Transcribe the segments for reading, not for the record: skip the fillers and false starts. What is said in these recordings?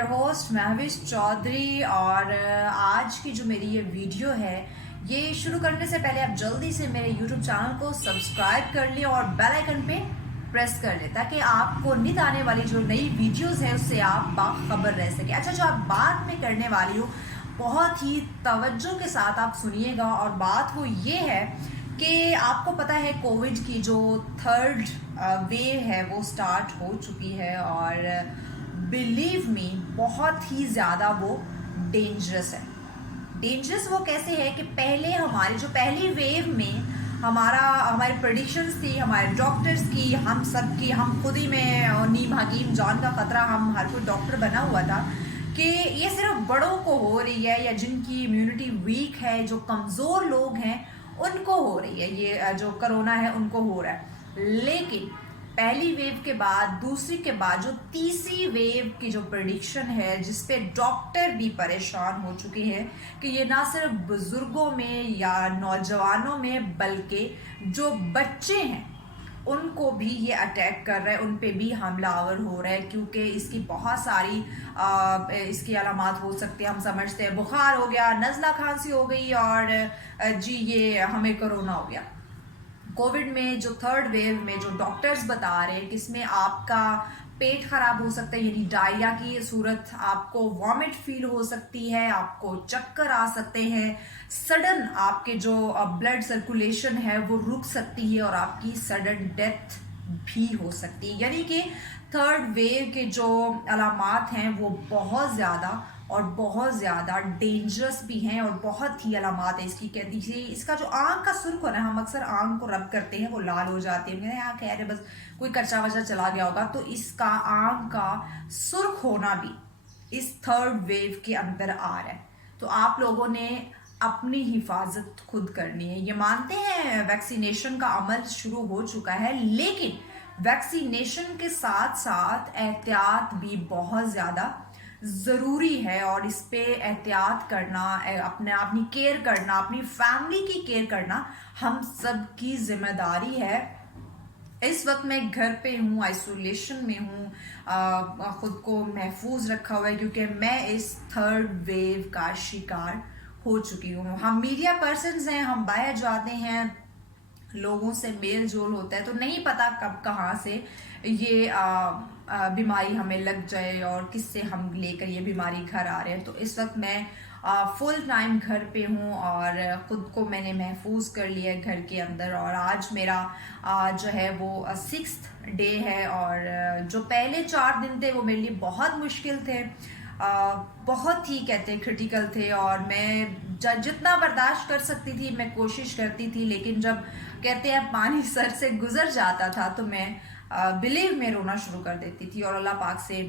Your host Mahwish Chaudhary. और आज की जो मेरी ये वीडियो है, ये शुरू करने से पहले आप जल्दी से मेरे YouTube चैनल को सब्सक्राइब कर लें और बेल आइकन पे प्रेस कर लें ताकि आपको नित आने वाली जो नई वीडियोस है उससे आप बाखबर रह सकें। अच्छा, जो आप बात में करने वाली हूँ बहुत ही तवज्जो के साथ आप सुनिएगा। और बात वो ये है कि आपको पता है कोविड की जो थर्ड वेव है वो स्टार्ट हो चुकी है और बिलीव मी बहुत ही ज़्यादा वो डेंजरस है। डेंजरस वो कैसे है कि पहले हमारी जो पहली वेव में हमारी प्रेडिक्शंस थी, हमारे डॉक्टर्स की, हम सब की, हम खुद ही में नीम हकीम जान का खतरा, हम हर कोई डॉक्टर बना हुआ था कि ये सिर्फ बड़ों को हो रही है या जिनकी इम्यूनिटी वीक है, जो कमज़ोर लोग हैं उनको हो रही है, ये जो कोरोना है उनको हो रहा है। लेकिन पहली वेव के बाद, दूसरी के बाद जो तीसरी वेव की जो प्रेडिक्शन है जिस पे डॉक्टर भी परेशान हो चुके हैं कि ये ना सिर्फ बुजुर्गों में या नौजवानों में बल्कि जो बच्चे हैं उनको भी ये अटैक कर रहा है, उन पे भी हमलावर हो रहा है, क्योंकि इसकी बहुत सारी इसकी अलामात हो सकती है। हम समझते हैं बुखार हो गया, नज़ला खांसी हो गई और जी ये हमें कोरोना हो गया। कोविड में जो थर्ड वेव में जो डॉक्टर्स बता रहे हैं कि इसमें आपका पेट खराब हो सकता है, यानी डायरिया की सूरत, आपको वॉमिट फील हो सकती है, आपको चक्कर आ सकते हैं, सडन आपके जो ब्लड सर्कुलेशन है वो रुक सकती है और आपकी सडन डेथ भी हो सकती है। यानी कि थर्ड वेव के जो अलामात हैं वो बहुत ज़्यादा और बहुत ज़्यादा डेंजरस भी हैं और बहुत ही अलामात है इसकी। कह दीजिए इसका जो आँख का सुर्ख है ना, हम अक्सर आँख को रब करते हैं वो लाल हो जाती है, यहाँ कह रहे बस कोई कच्चा वच्चा चला गया होगा, तो इसका आँख का सुर्ख होना भी इस थर्ड वेव के अंदर आ रहा है। तो आप लोगों ने अपनी हिफाजत खुद करनी है। ये मानते हैं वैक्सीनेशन का अमल शुरू हो चुका है, लेकिन वैक्सीनेशन के साथ साथ एहतियात भी बहुत ज़्यादा ज़रूरी है और इस पे एहतियात करना, अपनी केयर करना, अपनी फैमिली की केयर करना हम सब की जिम्मेदारी है। इस वक्त मैं घर पे हूँ, आइसोलेशन में हूँ, खुद को महफूज रखा हुआ है क्योंकि मैं इस थर्ड वेव का शिकार हो चुकी हूँ। हम मीडिया पर्सन्स हैं, हम बाहर जाते हैं, लोगों से मेल जोल होता है, तो नहीं पता कब कहाँ से ये बीमारी हमें लग जाए और किससे हम लेकर ये बीमारी घर आ रहे हैं। तो इस वक्त मैं फुल टाइम घर पे हूँ और ख़ुद को मैंने महफूज कर लिया है घर के अंदर। और आज मेरा जो है वो 6th डे है और जो पहले 4 दिन थे वो मेरे लिए बहुत मुश्किल थे, बहुत ही कहते क्रिटिकल थे और मैं जितना बर्दाश्त कर सकती थी मैं कोशिश करती थी, लेकिन जब कहते हैं पानी सर से गुजर जाता था तो मैं बिलीव में रोना शुरू कर देती थी और अल्लाह पाक से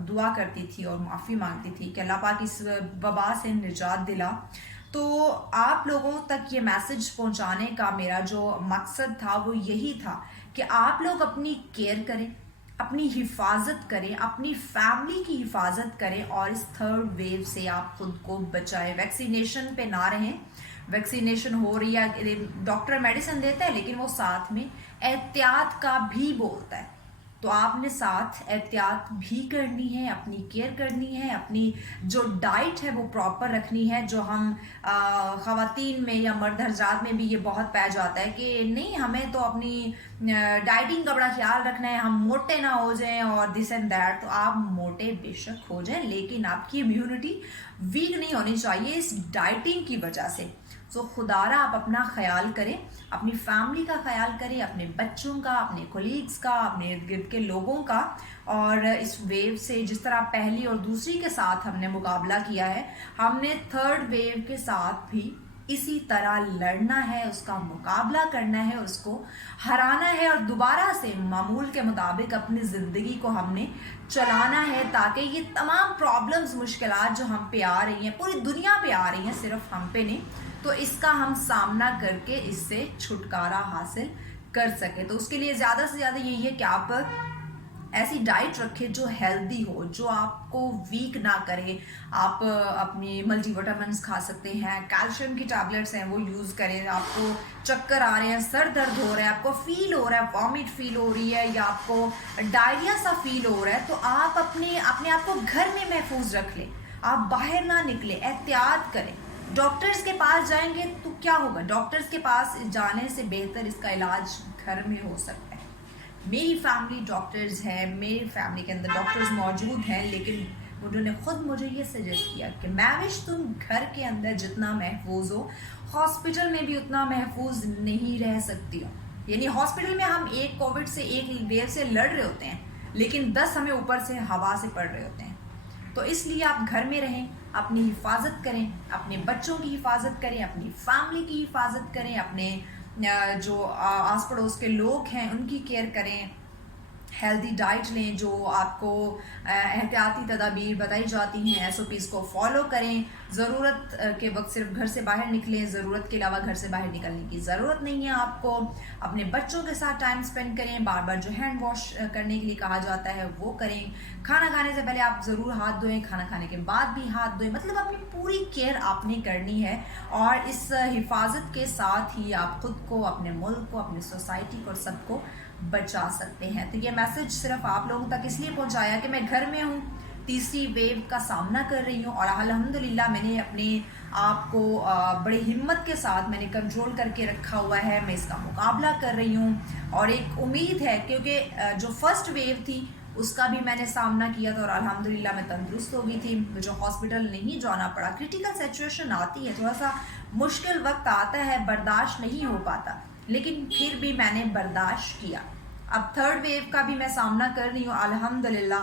दुआ करती थी और माफ़ी मांगती थी कि अल्लाह पाक इस वबा से निजात दिला। तो आप लोगों तक ये मैसेज पहुंचाने का मेरा जो मकसद था वो यही था कि आप लोग अपनी केयर करें, अपनी हिफाजत करें, अपनी फैमिली की हिफाजत करें और इस थर्ड वेव से आप खुद को बचाएं। वैक्सीनेशन पे ना रहें, वैक्सीनेशन हो रही है, डॉक्टर मेडिसिन देता है लेकिन वो साथ में एहतियात का भी बोलता है, तो आपने साथ एहतियात भी करनी है, अपनी केयर करनी है, अपनी जो डाइट है वो प्रॉपर रखनी है। जो हम ख़वातीन में या मर्द हज़रात में भी ये बहुत पाया जाता है कि नहीं हमें तो अपनी डाइटिंग का बड़ा ख्याल रखना है, हम मोटे ना हो जाएं और दिस एंड दैट। तो आप मोटे बेशक हो जाएं लेकिन आपकी इम्यूनिटी वीक नहीं होनी चाहिए इस डाइटिंग की वजह से। सो खुदारा आप अपना ख्याल करें, अपनी फैमिली का ख्याल करें, अपने बच्चों का, अपने कोलीग्स का, अपने इर्द गिर्द के लोगों का। और इस वेव से जिस तरह पहली और दूसरी के साथ हमने मुकाबला किया है, हमने थर्ड वेव के साथ भी इसी तरह लड़ना है, उसका मुकाबला करना है, उसको हराना है और दोबारा से मामूल के मुताबिक अपनी ज़िंदगी को हमने चलाना है ताकि ये तमाम प्रॉब्लम्स, मुश्किलात जो हम पे आ रही हैं, पूरी दुनिया पे आ रही हैं, सिर्फ हम पे नहीं, तो इसका हम सामना करके इससे छुटकारा हासिल कर सके। तो उसके लिए ज़्यादा से ज़्यादा यही है कि आप ایسی ڈائٹ رکھے جو ہیلدی ہو, جو آپ کو ویک نہ کرے. آپ اپنی ملٹی وٹامنس کھا سکتے ہیں, کیلشیم کی ٹیبلٹس ہیں وہ یوز کریں. آپ کو چکر آ رہے ہیں, سر درد ہو رہا ہے, آپ کو فیل ہو رہا ہے, وامٹ فیل ہو رہی ہے, یا آپ کو ڈائریا سا فیل ہو رہا ہے, تو آپ اپنے آپ کو گھر میں محفوظ رکھ لیں. آپ باہر نہ نکلیں, احتیاط کریں. ڈاکٹرز کے پاس جائیں گے تو کیا ہوگا؟ ڈاکٹرز کے پاس جانے سے بہتر اس کا علاج گھر میں ہو سکتا ہے. میری فیملی ڈاکٹرز ہیں, میری فیملی کے اندر ڈاکٹرز موجود ہیں, لیکن انہوں نے خود مجھے یہ سجیسٹ کیا کہ مہوش تم گھر کے اندر جتنا محفوظ ہو, ہاسپٹل میں بھی اتنا محفوظ نہیں رہ سکتی ہو. یعنی ہاسپٹل میں ہم ایک کووڈ سے, ایک ویو سے لڑ رہے ہوتے ہیں, لیکن 10 ہمیں اوپر سے ہوا سے پڑ رہے ہوتے ہیں. تو اس لیے آپ گھر میں رہیں, اپنی حفاظت کریں, اپنے بچوں کی حفاظت کریں, اپنی فیملی کی حفاظت کریں, اپنے جو آس پڑوس کے لوگ ہیں ان کی کیئر کریں. ہیلدی ڈائٹ لیں, جو آپ کو احتیاطی تدابیر بتائی جاتی ہیں, SOPs کو فالو کریں. ضرورت کے وقت صرف گھر سے باہر نکلیں, ضرورت کے علاوہ گھر سے باہر نکلنے کی ضرورت نہیں ہے آپ کو. اپنے بچوں کے ساتھ ٹائم اسپینڈ کریں, بار بار جو ہینڈ واش کرنے کے لیے کہا جاتا ہے وہ کریں. کھانا کھانے سے پہلے آپ ضرور ہاتھ دھوئیں, کھانا کھانے کے بعد بھی ہاتھ دھوئیں. مطلب اپنی پوری کیئر آپ نے کرنی ہے, اور اس حفاظت کے ساتھ ہی آپ خود کو, اپنے ملک کو, اپنی سوسائٹی کو اور سب کو بچا سکتے ہیں. تو یہ میسج صرف آپ لوگوں تک اس لیے پہنچایا کہ میں گھر میں ہوں, تیسری ویو کا سامنا کر رہی ہوں, اور الحمدللہ میں نے اپنے آپ کو بڑی ہمت کے ساتھ میں نے کنٹرول کر کے رکھا ہوا ہے. میں اس کا مقابلہ کر رہی ہوں, اور ایک امید ہے کیونکہ جو فرسٹ ویو تھی اس کا بھی میں نے سامنا کیا تھا, اور الحمدللہ میں تندرست ہو گئی تھی. مجھے ہاسپٹل نہیں جانا پڑا. کریٹیکل سچویشن آتی ہے, تھوڑا سا مشکل وقت آتا ہے, برداشت نہیں ہو پاتا, لیکن پھر بھی میں نے برداشت کیا. اب تھرڈ ویو کا بھی میں سامنا کر رہی ہوں الحمدللہ.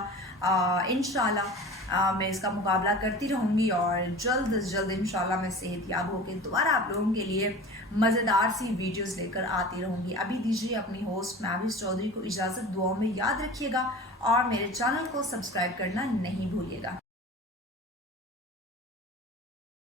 انشاءاللہ میں اس کا مقابلہ کرتی رہوں گی, اور جلد از جلد انشاءاللہ میں صحت یاب ہو کے دوبارہ آپ لوگوں کے لیے مزیدار سی ویڈیوز لے کر آتی رہوں گی. ابھی دیجیے اپنی ہوسٹ مہوش چودھری کو اجازت. دعاؤں میں یاد رکھیے گا, اور میرے چینل کو سبسکرائب کرنا نہیں بھولیے گا.